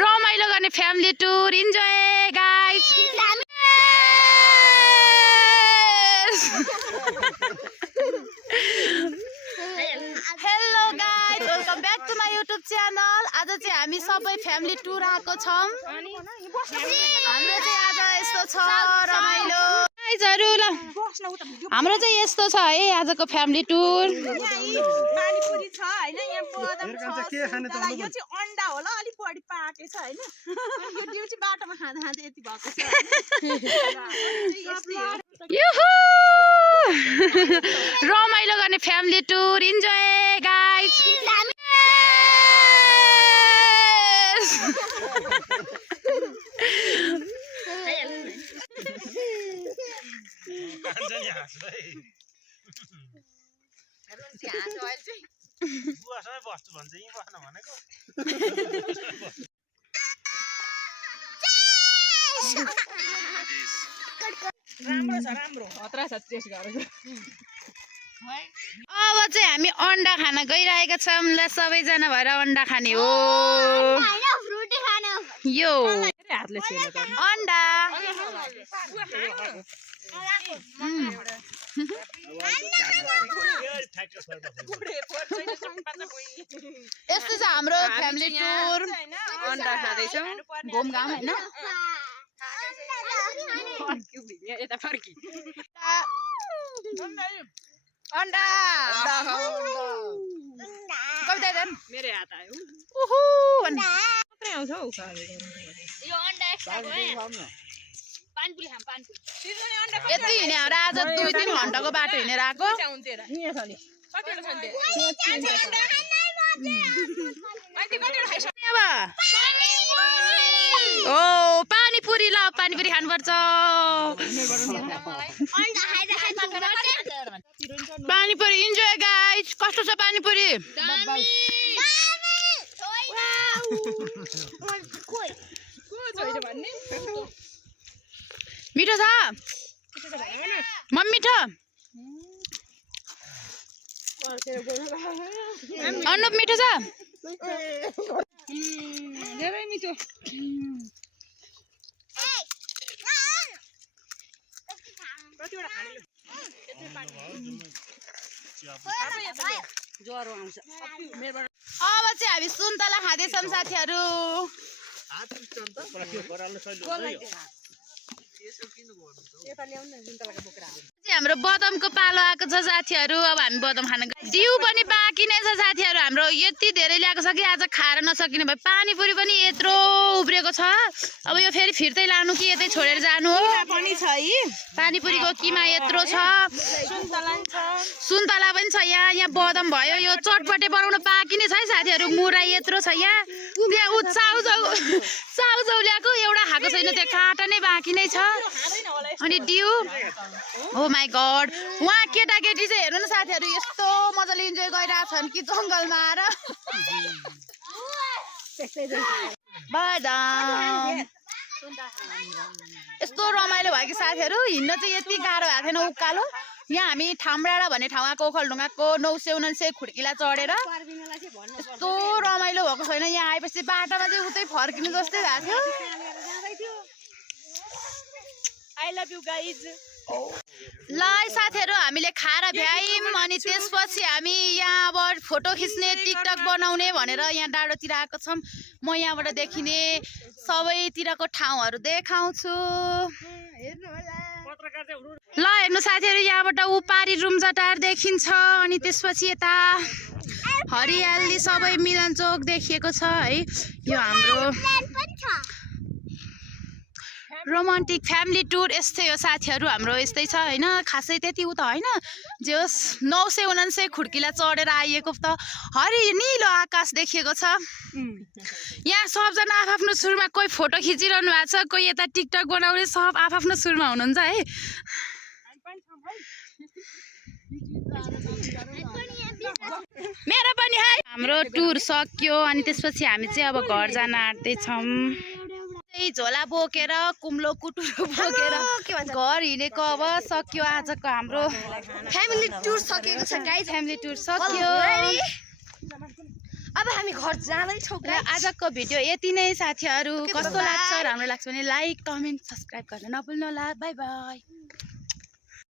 रमाइलो गर्ने family tour enjoy guys hello guys welcome back to my YouTube channel. आज चाहिँ हामी सबै फ्यामिली टुर आएको छौँ। हाम्रो चाहिँ आज यस्तो छ रमाइलो गाइजहरु। ल हाम्रो चाहिँ यस्तो छ है आजको फ्यामिली टुर। पानीपुरी छ हैन, यहाँ बदाम छ, यो चाहिँ अन्डा होला, अलि बढी पाके छ हैन। यो डिउ चाहिँ बाटोमा खाँदा खाँदा यति भएको छ। युहु रमाइलो गर्ने फ्यामिली टुर इन्जोय गाइज। अब चाहिँ हामी अन्डा खान गइरहेका छौँ। ल सबैजना भएर अन्डा खाने हो। यो अन्डा यस्तो छ हाम्रो फ्यामिली टुर। अन्डा खाँदैछौँ घुमघाम होइन। अन्डा कविता देन मेरो हात आयो। ओहो मात्रै आउँछ हौ यो अन्डा एक्स्ट्रा भयो। पानीपुरी खाम पानीपुरी यति हिँडे हाम्रो आज 2-3 घण्टाको बाटो हिँडेर आएको। ओ पानीपुरी ल पानीपुरी खानुपर्छ। Panipuri enjoy guys. कस्तो छ पानीपुरी? मिठो छ मम्मी मिठो। अनुप मिठो छ धेरै मिठो। अब चाहिँ हामी सुन्तला खाँदैछौँ साथीहरू। हाम्रो बदामको पालो आएको छ साथीहरू। अब हामी बदाम खान दिउ पनि बाँकी नै छ साथीहरू। हाम्रो यति धेरै ल्याएको छ कि आज खाएर नसकिने भयो। पानीपुरी पनि यत्रो उब्रेको छ। अब यो फेरि फिर्तै लानु कि यतै छोडेर जानु हो। पानीपुरीको किमा यत्रो छ। सुन्तला पनि छ यहाँ। यहाँ बदाम भयो। यो चटपटे बनाउन बाँकी नै छ है साथीहरू। मुरा यत्रो छ यहाँ। त्यहाँ चाउचाउ ल्याएको एउटा खाएको छैन। त्यो काँटा नै बाँकी नै छ। अनि डिउ ओ माई गड। उहाँ केटाकेटी चाहिँ हेर्नु न साथीहरू यस्तो मजाले इन्जोय गरिरहेछन् कि जङ्गलमा आएर। बदाम यस्तो रमाइलो भयो कि साथीहरू। हिँड्न चाहिँ यति गाह्रो भएको थिएन उकालो। यहाँ हामी थाम्राडा भन्ने ठाउँ आएको ओखलढुङ्गाको 999 खुड्किला चढेर। यस्तो रमाइलो भएको छैन। यहाँ आएपछि बाटोमा चाहिँ उतै फर्किनु जस्तै भएको थियो। I love you guys. ल साथीहरू हामीले खाएर भ्यायौँ। अनि त्यसपछि हामी यहाँ अब फोटो खिच्ने टिकटक बनाउने भनेर यहाँ डाँडोतिर आएको छौँ। म यहाँबाट देखिने सबैतिरको ठाउँहरू देखाउँछु। ल हेर्नु साथीहरू यहाँबाट उपारी रुम्जाटार देखिन्छ। अनि त्यसपछि यता हरियाली सबै मिलनचोक देखिएको छ है। यो हाम्रो रोमान्टिक फ्यामिली टुर यस्तै हो साथीहरू। हाम्रो यस्तै छ होइन। खासै त्यति उ त होइन। जे होस् 999 खुड्किला चढेर आइएको त निलो आकाश देखिएको छ। यहाँ सबजना आफ्नो सुरमा कोही फोटो खिचिरहनु भएको छ, कोही यता टिकटक बनाउने, सब आफ्नो सुरमा हुनुहुन्छ है। मेरो पनि है। हाम्रो टुर सक्यो। अनि त्यसपछि हामी चाहिँ अब घर जान आँट्दैछौँ। झोला बोकेर कुम्लो कुटुरो बोकेर घर हिँडेको अब सक्यो आजको हाम्रो फ्यामिली टुर सकेको छ गाइस। फ्यामिली टुर सक्यो। अब हामी घर जाँदैछौँ र आजको भिडियो यति नै साथीहरू कस्तो लाग्छ राम्रो लाग्छ भने लाइक कमेन्ट सब्स्क्राइब गर्न नभुल्नु होला बाई बाई